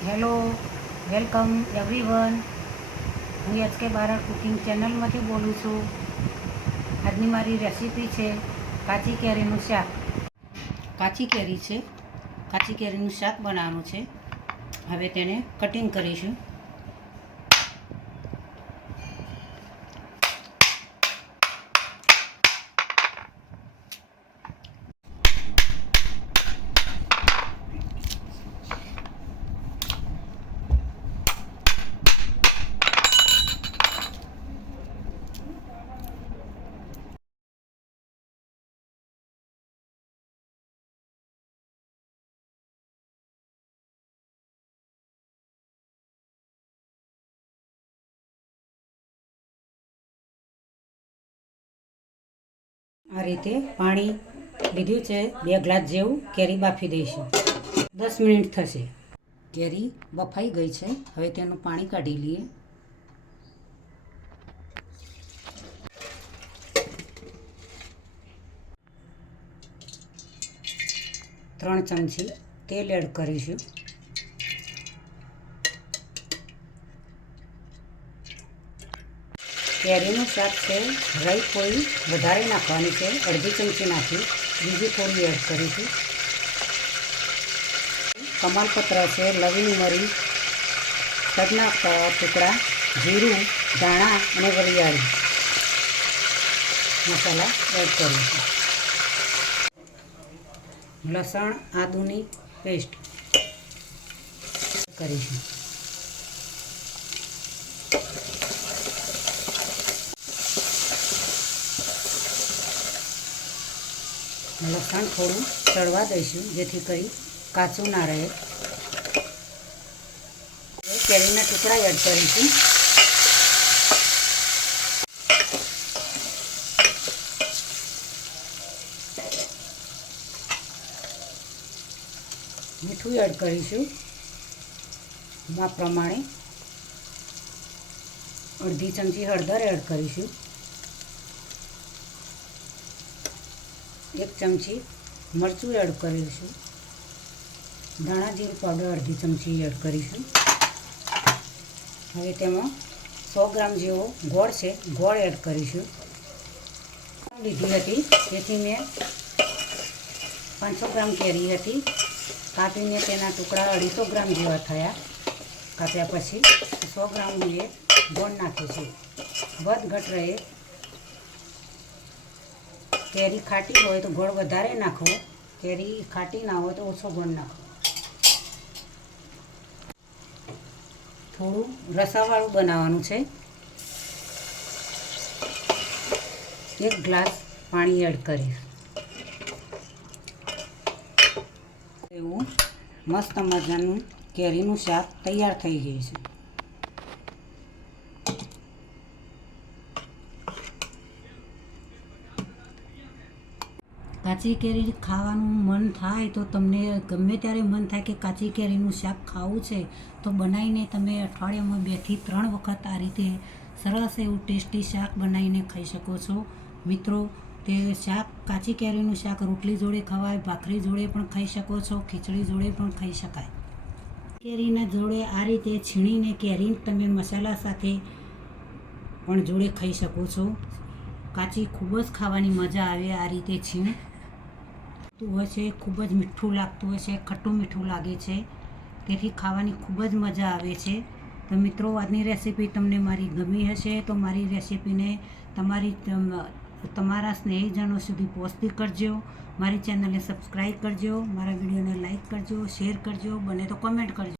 Hello welcome everyone હું HK Bara cooking ચેનલમાંથી બોલું છું. આજની મારી રેસીપી છે કાચી કેરીનું શાક. કાચી કેરી છે. કાચી કેરીનું શાક બનાવવાનું છે. હવે તેને કટિંગ કરીશું. આ રીતે પાણી લીધું છે, બે ગ્લાસ જેવું કેરી બાફી દઈશું. દસ મિનિટ થશે. કેરી બફાઈ ગઈ છે. હવે તેનું પાણી કાઢી લઈએ. ત્રણ ચમચી તેલ એડ કરીશું. કેરીનું શાક છે, રાઈ થોડી વધારે નાખવાની છે, અડધી ચમચી નાખી, બીજી થોડી એડ કરીશું. કમલપત્ર છે, લવિંગ મરી તજના ટુકડા, જીરું, ધાણા અને વરિયાળી. મસાલા એડ કરીશું. લસણ, આદુની પેસ્ટ કરીશું. લસણ થોડું ચડવા દઈશું, જેથી કરી કાચું ના રહે. કેરીના ટુકડા એડ કરીશું. મીઠું એડ કરીશું. માપ પ્રમાણે અડધી ચમચી હળદર એડ કરીશું. એક ચમચી મરચું એડ કરીશું. ધાણા જીરું પાવડર અડધી ચમચી એડ કરીશું. હવે તેમાં સો ગ્રામ જેવો ગોળ છે, ગોળ એડ કરીશું. લીધી હતી તેથી મેં પાંચસો ગ્રામ કેરી હતી. કાપીને તેના ટુકડા અઢીસો ગ્રામ જેવા થયા. કાપ્યા પછી સો ગ્રામ મેં ગોળ નાખીશું વધ ઘટ રહે કેરી ખાટી હોય તો ગોળ વધારે નાખો. કેરી ખાટી ના હોય તો ઓછો ગોળ નાખો. થોડું રસાવાળું બનાવવાનું છે. એક ગ્લાસ પાણી એડ કરીશ. એવું મસ્ત મજાનું કેરીનું શાક તૈયાર થઈ ગયું છે. કાચી કેરી ખાવાનું મન થાય તો તમને ગમે ત્યારે મન થાય કે કાચી કેરીનું શાક ખાવું છે, તો બનાવીને તમે અઠવાડિયામાં બેથી ત્રણ વખત આ રીતે સરસ એવું ટેસ્ટી શાક બનાવીને ખાઈ શકો છો. મિત્રો, તે શાક, કાચી કેરીનું શાક રોટલી જોડે ખવાય, ભાખરી જોડે પણ ખાઈ શકો છો, ખીચડી જોડે પણ ખાઈ શકાય. કેરીના જોડે આ રીતે છીણીને કેરી તમે મસાલા સાથે પણ જોડે ખાઈ શકો છો. કાચી ખૂબ જ ખાવાની મજા આવે આ રીતે છીણ. લાગતું હોય છે ખૂબ જ મીઠું લાગતું હોય છે ખટ્ટું મીઠું લાગે છે. તેથી ખાવાની ખૂબ જ મજા આવે છે. તો મિત્રો, આજની રેસીપી તમને મારી ગમી હશે તો મારી રેસીપીને તમારી તમારા સ્નેહીજનો સુધી પહોંચતી કરજો. મારી ચેનલને સબસ્ક્રાઈબ કરજો, મારા વિડીયોને લાઈક કરજો, શેર કરજો, બને તો કમેન્ટ કરજો.